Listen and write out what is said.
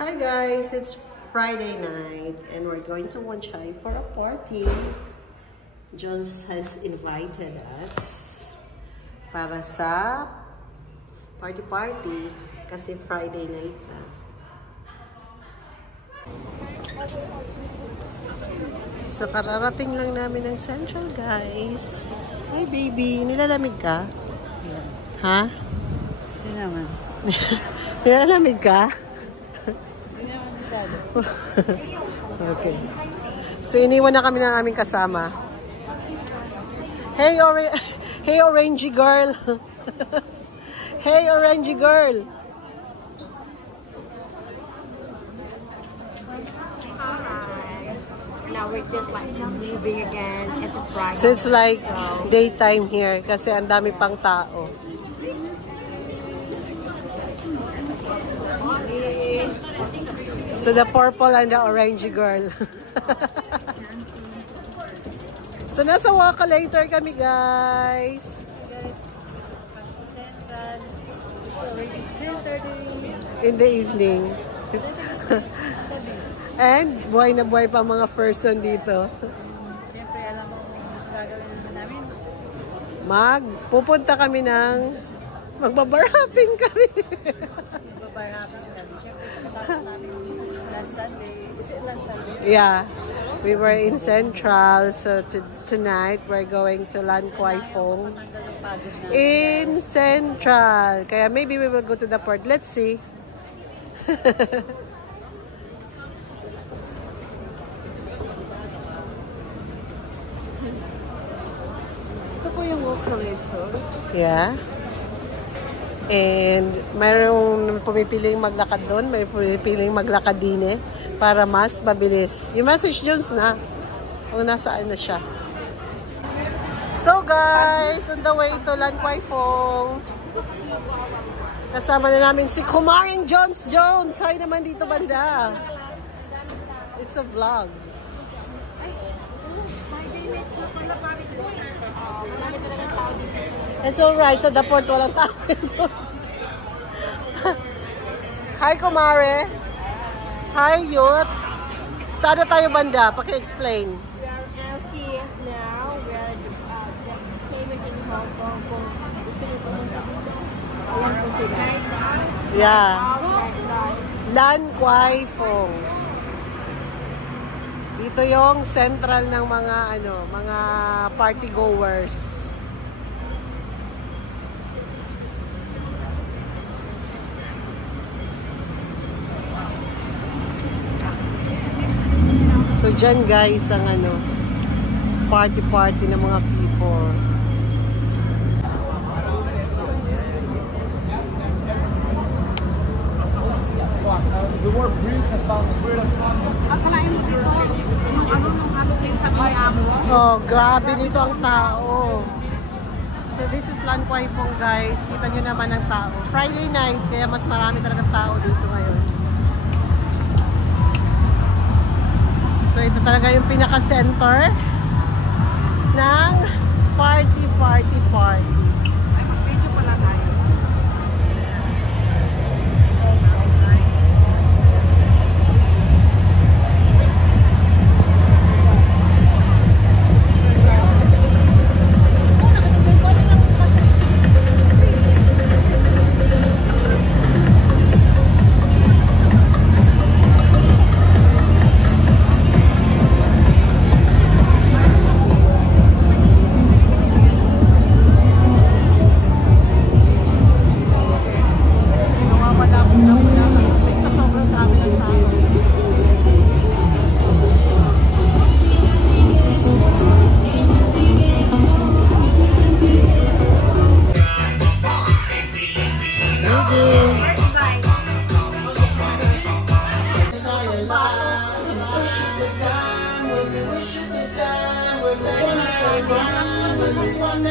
Hi guys, it's Friday night and we're going to Wanchai for a party. Jones has invited us para sa party kasi Friday night na. So kararating lang namin ng Central guys. Hi baby, nilalamig ka? Ha? Hindi naman. Nilalamig ka? Hindi naman masyado. Okay. So iniwan na kami ng aming kasama. Hey, hey orangey girl. Hey orangey girl. Now we're just like moving again. It's a Friday. So it's like daytime here kasi ang dami pang tao. So the purple and the orangey girl. So nasa Waka later kami guys. Guys, kami sa Central. It's already 10:30. In the evening. And buhay na buhay pa mga person dito. Siyempre, alam mo gagawin naman namin. Pupunta kami ng magbabar hopping kami. Babarapin kami. Siyempre, pagkatapos namin last Sunday. Is it last Sunday? Yeah. We were in Central, so tonight we're going to Lan Kwai Fong Matanggal yung pagod na. in Central. Kaya maybe we will go to the port. Let's see. Ito po yung Wokalito. Yeah. And mayroong pumipiling maglakad doon, may pumipiling maglakad din para mas mabilis. Yung message Jones na kung nasaan na siya. So guys, on the way to Lan Kwai Fong. Kasama na namin si Kumaring Jones. Hi naman dito banda. It's a vlog. It's alright, sa the port walang tao doon. Hi Kumare. Hi youth. Saan na tayo banda? Paki-explain. We are here now. We are famous in Hong Kong. Kung gusto niyo pumunta dito, ayan po sila. Yeah. Outside. Lan Kwai Fong. Dito yung central ng mga mga party goers. So dyan guys ang party ng mga FIFA. The word breeze has sounds weird as fuck. Akalain mo dito, nung din sa Miami. Oh, grabe dito ang tao. So this is Lan Kwai Fong guys. Kita nyo naman ang tao. Friday night, kaya mas marami talagang tao dito ngayon. So ito talaga yung pinaka-center ng party. Ay, mag-video pala tayo. One